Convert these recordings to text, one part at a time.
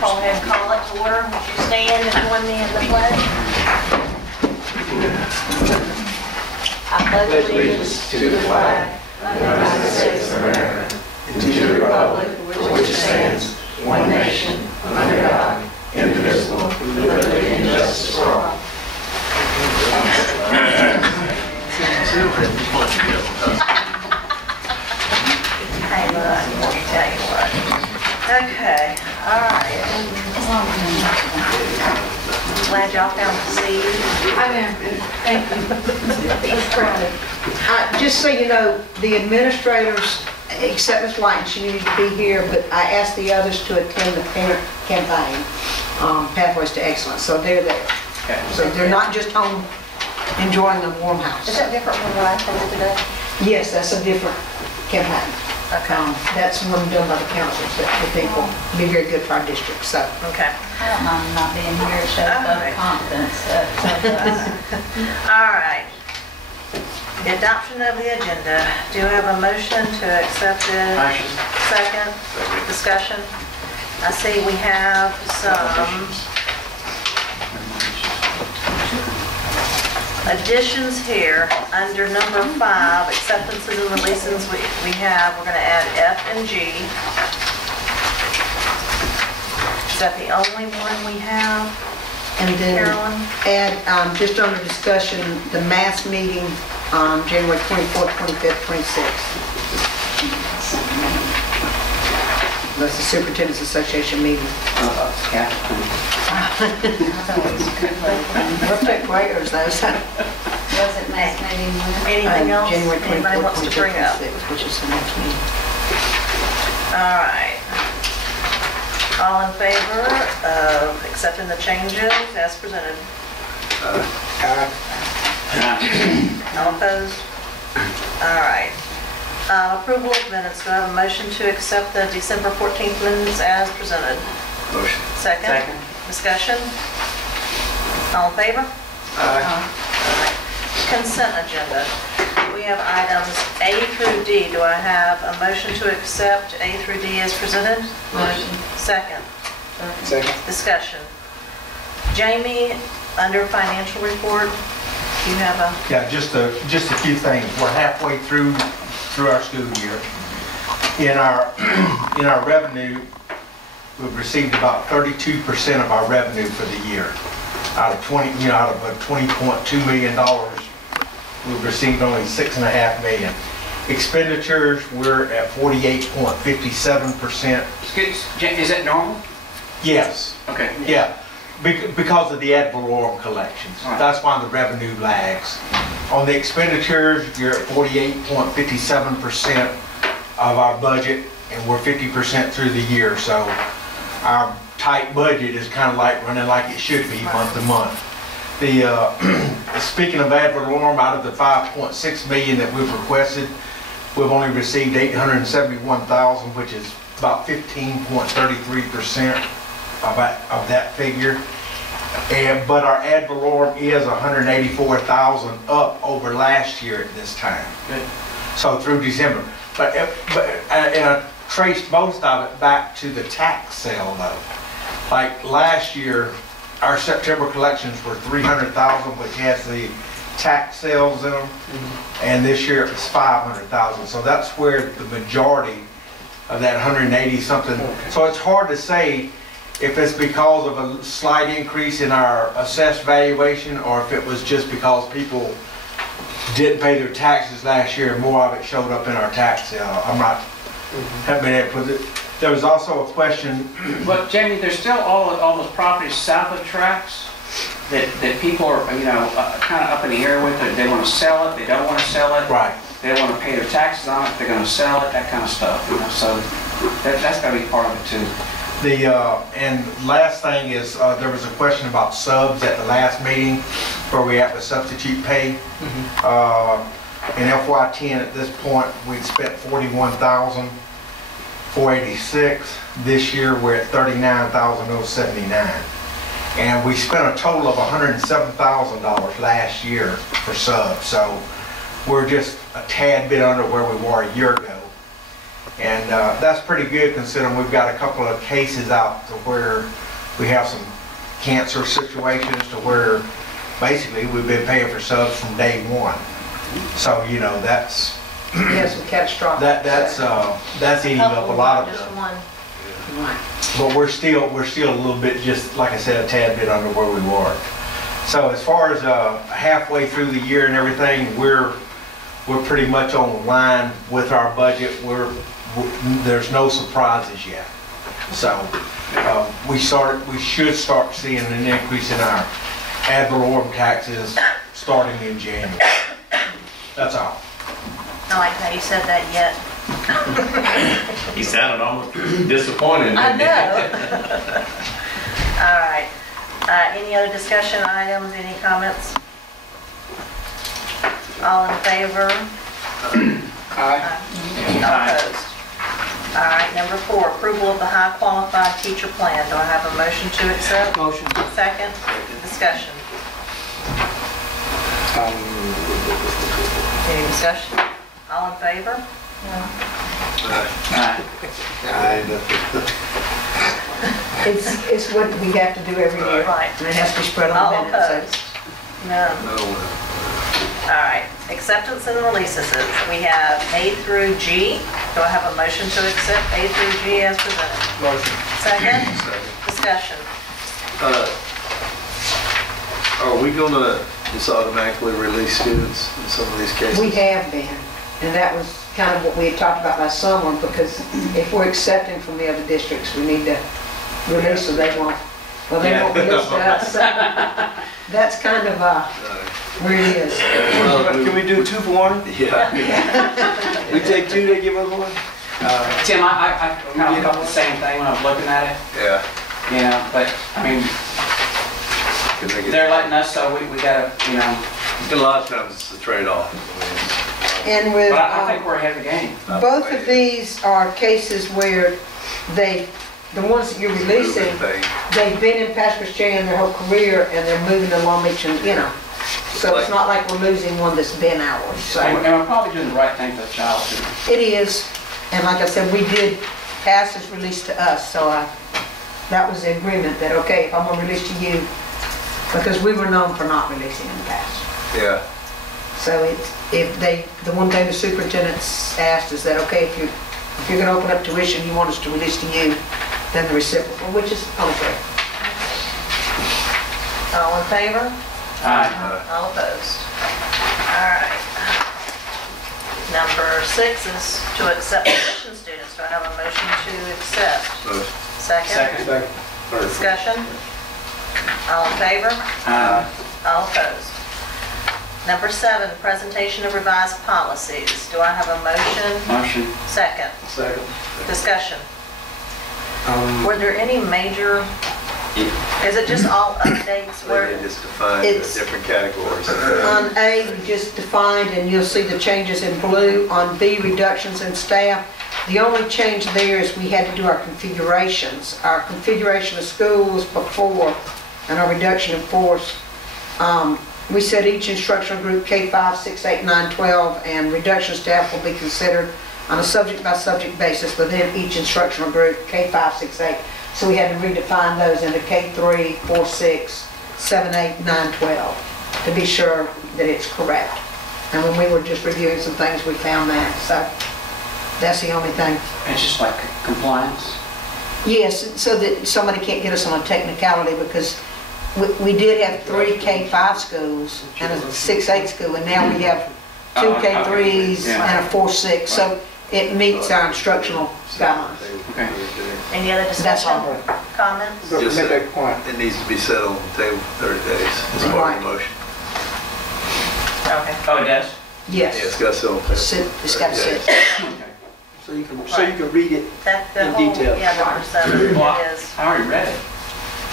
Go ahead and call it to order. Would you stand and join me in the pledge? I pledge allegiance to the flag of the United States of America and to the republic for which it stands, one nation, under God, indivisible, with liberty and justice for all. Hey, look, let me tell you what. Okay, all right. Glad y'all found the seat. I am. Thank you. It's crowded. Just so you know, the administrators, except Ms. White, she needed to be here, but I asked the others to attend the parent campaign, Pathways to Excellence, so they're there. Okay. So they're not just home enjoying the warm house. Is that different from what I attended today? Yes, that's a different campaign. Okay. That's one done by the councils that we think will be very good for our district, so. Okay. I don't mind not being here, it shows Alright. confidence. All right. The adoption of the agenda. Do you have a motion to accept it? Motion. Second? Discussion? I see we have some additions here. Under number 5, acceptances and releases, we're going to add F and G. Is that the only one we have, And then Carolyn? add, just under discussion, the mass meeting on January 24th, 25th, 26th. That's the Superintendent's Association meeting. We'll take players, though, so. Was it mass meeting when? Anything else January anybody 24th, wants to bring 25th, up? 26th, which is the next meeting. All right. All in favor of accepting the changes as presented? All opposed? All right. Approval of minutes. Do I have a motion to accept the December 14th minutes as presented? Motion. Second? Second. Discussion? All in favor? Aye. All right. Consent agenda. We have items A through D. Do I have a motion to accept A through D as presented? Motion. Second. Second. Discussion. Jamie, under financial report, you have a, Yeah, just a few things. We're halfway through our school year. In our revenue, we've received about 32% of our revenue for the year. Out of $20.2 million, we've received only $6.5 million. Expenditures, we're at 48.57%. Is that normal? Yes. Okay. Yeah, because of the ad valorem collections. All right. That's why the revenue lags. On the expenditures, you're at 48.57% of our budget, and we're 50% through the year. So our tight budget is kind of like running like it should be month to month. Speaking of ad valorem, out of the $5.6 million that we've requested, we've only received $871,000, which is about 15.33% of that figure. But our ad valorem is $184,000 up over last year at this time. Good. So through December. And I traced most of it back to the tax sale though. Like last year, our September collections were $300,000, which has the tax sales in them. And this year it was $500,000. So that's where the majority of that 180 something. So it's hard to say if it's because of a slight increase in our assessed valuation or if it was just because people didn't pay their taxes last year and more of it showed up in our tax sale. Haven't been able to put it. There was also a question. But Jamie, there's still all those properties south of the tracks that people are, kind of up in the air with. They want to sell it, they don't want to sell it. Right. They don't want to pay their taxes on it, they're going to sell it, that kind of stuff. So that's got to be part of it too. And last thing is, there was a question about subs at the last meeting where we have the substitute pay. In FY10 at this point, we'd spent $41,486. This year we're at $39,079. And we spent a total of $107,000 last year for subs. So we're just a tad bit under where we were a year ago. And that's pretty good considering we've got a couple of cases out to where we have some cancer situations to where basically we've been paying for subs from day one. So, you know, that's, Yes, some catastrophic. that's eating up a lot of Just them. one. Right. But we're still a little bit, just like I said, a tad bit under where we were. So as far as halfway through the year and everything, we're pretty much on line with our budget. There's no surprises yet. So we should start seeing an increase in our ad valorem taxes starting in January. That's all. I like how you said that yet. He sounded almost disappointed. I didn't he? know. All right. Any other discussion items, any comments? All in favor? Aye. All opposed? All right, number 4, approval of the high qualified teacher plan. Do I have a motion to accept? Motion. Second? Discussion. Any discussion? All in favor? Aye. It's what we have to do every year. Right. And it has to be spread on All the minutes. opposed? No. All right, acceptance and releases. We have A through G. Do I have a motion to accept A through G as presented? Motion. Second? Discussion. Are we gonna just automatically release students in some of these cases? We have been, and that was kind of what we had talked about last summer, because if we're accepting from the other districts, we need to release so they won't, well, they won't release to us. So that's kind of where it is. Can we do 2 for 1? Yeah. We take 2, they give us 1? Tim, I kind of thought the same thing when I was looking at it, Yeah. you know, but, I mean, they're letting us, so we gotta, you know, A lot of times it's a trade-off. And with, but I think we're ahead of the game. both of these are cases where the ones that you're releasing, they've been in Pastor Chan their whole career, and they're moving to Long Beach, and, you know, so it's not like we're losing one that's been ours, so. And we're probably doing the right thing for the child, too. It is, and like I said, we did pass this release to us, so that was the agreement that, okay, if I'm gonna release to you, because we were known for not releasing in the past. Yeah. So the one thing the superintendent's asked is that, okay, if you're gonna open up tuition, you want us to release to you, then the reciprocal, which is okay. All in favor? Aye. All opposed? All right. Number 6 is to accept tuition students. Do I have a motion to accept? Second? Second. Discussion? All in favor? Aye. All opposed? Number 7, presentation of revised policies. Do I have a motion? Motion. Second. Second. Discussion. Were there any major, is it just all updates They where? just define the It's- different categories. On A, we just defined, and you'll see the changes in blue. On B, reductions in staff. The only change there is we had to do our configurations. Our configuration of schools before, and our reduction in force. We said each instructional group, K-5, 6, 8, 9, 12, and reduction staff will be considered on a subject-by-subject basis within each instructional group, K-5, 6, 8. So we had to redefine those into K-3, 4, 6, 7, 8, 9, 12, to be sure that it's correct. And when we were just reviewing some things, we found that, so that's the only thing. It's just like compliance. Yes, so that somebody can't get us on a technicality, because we did have 3 K-5 schools and a 6-8 school, and now we have 2 K-3s and a 4-6, so it meets our instructional guidelines. Okay. Any other That's discussion? all. Comments? Just that it needs to be set on the table for 30 days. It's part of Right. the motion. Okay. Oh, it does? Yeah, it's Yes, got to sit on the table. it's got to sit. Okay. So you can read it. That, the In whole, detail. yeah, number 7, Well, it is. I already read it.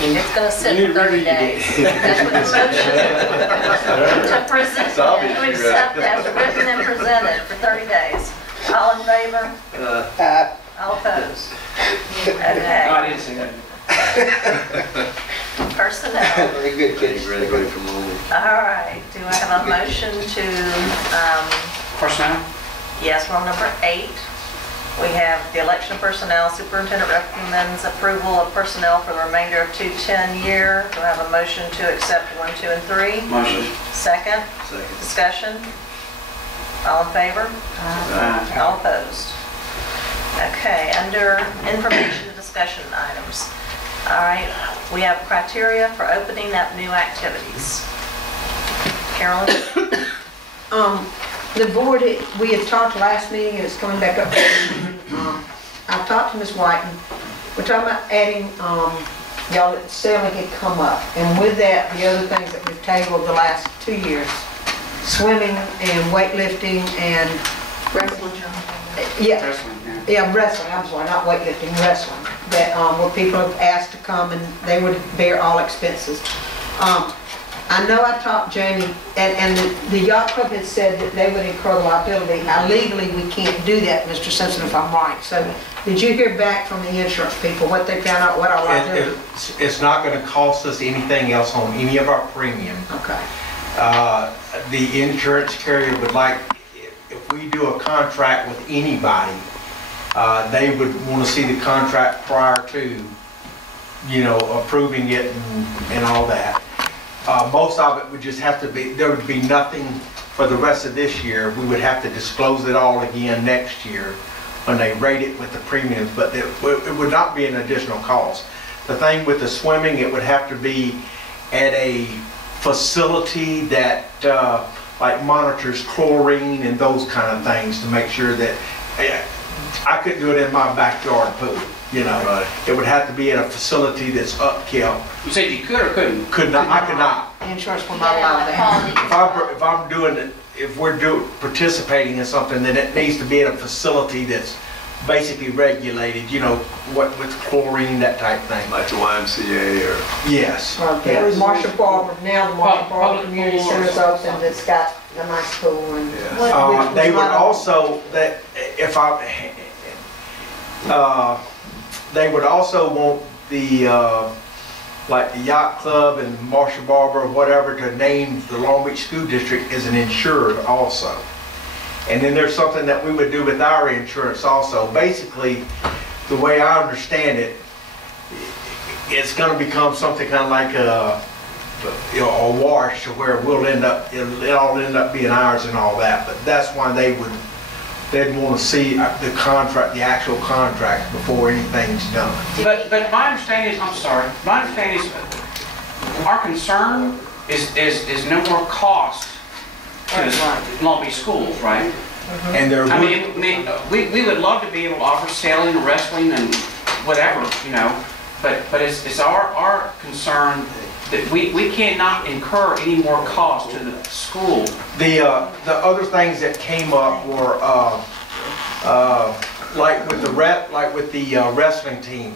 It's gonna sit for 30 days. That's what the motion to present, It's obvious to you accept read it. as written and presented for 30 days. All in favor? All opposed? No, I Okay. didn't see that. Personnel. Very good, They kids. graduated from Long Beach. All right, do I have a motion to, Personnel? yes, we're on number 8. We have the election personnel. Superintendent recommends approval of personnel for the remainder of 210 year. Do I have a motion to accept 1, 2, and 3? Motion. Second? Second. Discussion? All in favor? All opposed? Okay, under information and discussion items. All right, we have criteria for opening up new activities. Carolyn? The board, we had talked last meeting, and it's coming back up. I talked to Ms. Whiten. We're talking about adding, y'all, sailing had come up. And with that, the other things that we've tabled the last 2 years, swimming and weightlifting and Wrestling. yeah, Wrestling, yeah. yeah, wrestling, I'm sorry, not weightlifting, wrestling. That, where people have asked to come and they would bear all expenses. I know I talked Jamie, and the yacht club had said that they would incur the liability. Now legally, we can't do that, Mr. Simpson, if I'm right. So did you hear back from the insurance people, what they found out, what our liability? It's not gonna cost us anything else on any of our premiums. Okay, The insurance carrier would like, if we do a contract with anybody, they would want to see the contract prior to, you know, approving it and all that. Most of it would just have to be, there would be nothing for the rest of this year. We would have to disclose it all again next year when they rate it with the premiums, but it would not be an additional cost. The thing with the swimming, it would have to be at a facility that like monitors chlorine and those kind of things to make sure that I couldn't do it in my backyard pool, you know. Right. It would have to be at a facility that's upkept. You said you could or couldn't? Could not, I could not. insurance will not allow that. If I'm doing it, if we're participating in something, then it needs to be at a facility that's basically regulated, you know, what with chlorine, that type thing. Like the YMCA or... Yes. There's Marshall Barber, now the Marshall Barber Public Community pool or Center's something. open, that's got a nice pool and. Yeah. which They was would not- also, that if they would also want the, like the yacht club and Marshall Barber or whatever to name the Long Beach School District as an insured also. And then there's something that we would do with our insurance also. Basically, the way I understand it, it's gonna become something kind of like you know, a wash to where we'll end up, it'll all end up being ours and all that. But that's why they'd want to see the contract, the actual contract before anything's done. But my understanding is, I'm sorry, my understanding is our concern is no more cost to the Long Beach schools, right? And there I would, mean, we would love to be able to offer sailing and wrestling and whatever, you know, but it's our concern that we cannot incur any more cost to the school. the other things that came up were, like with the wrestling team.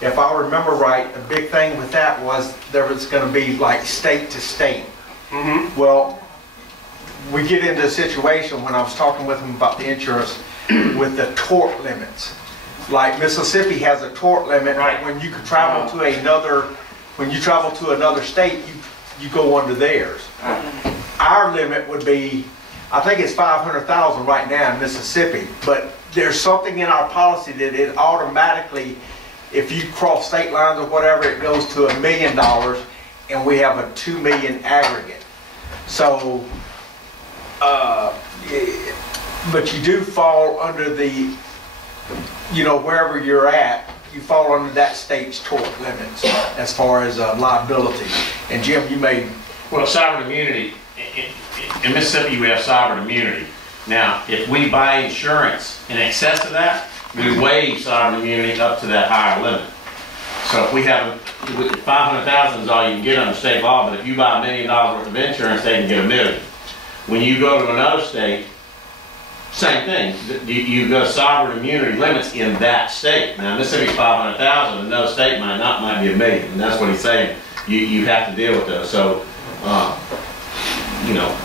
If I remember right, the big thing with that was there was going to be like state to state. Mm-hmm. Well, we get into a situation when I was talking with them about the insurance with the tort limits. Like Mississippi has a tort limit, Right. when you can travel to another state, you go under theirs. Our limit would be, I think it's 500,000 right now in Mississippi, but there's something in our policy that it automatically, if you cross state lines or whatever, it goes to $1 million, and we have a $2 million aggregate. So, but you do fall under the, you know, wherever you're at, you fall under that state's tort limits as far as liability. And Jim, you may, Well, sovereign immunity, in Mississippi we have sovereign immunity. Now, if we buy insurance in excess of that, we waive sovereign immunity up to that higher limit. So if we have, 500,000 is all you can get under state law, but if you buy $1 million worth of insurance, they can get $1 million. When you go to another state, same thing, you go sovereign immunity limits in that state. Now, Mississippi's 500,000, another state might be $1 million, and that's what he's saying. You have to deal with those. So, you know,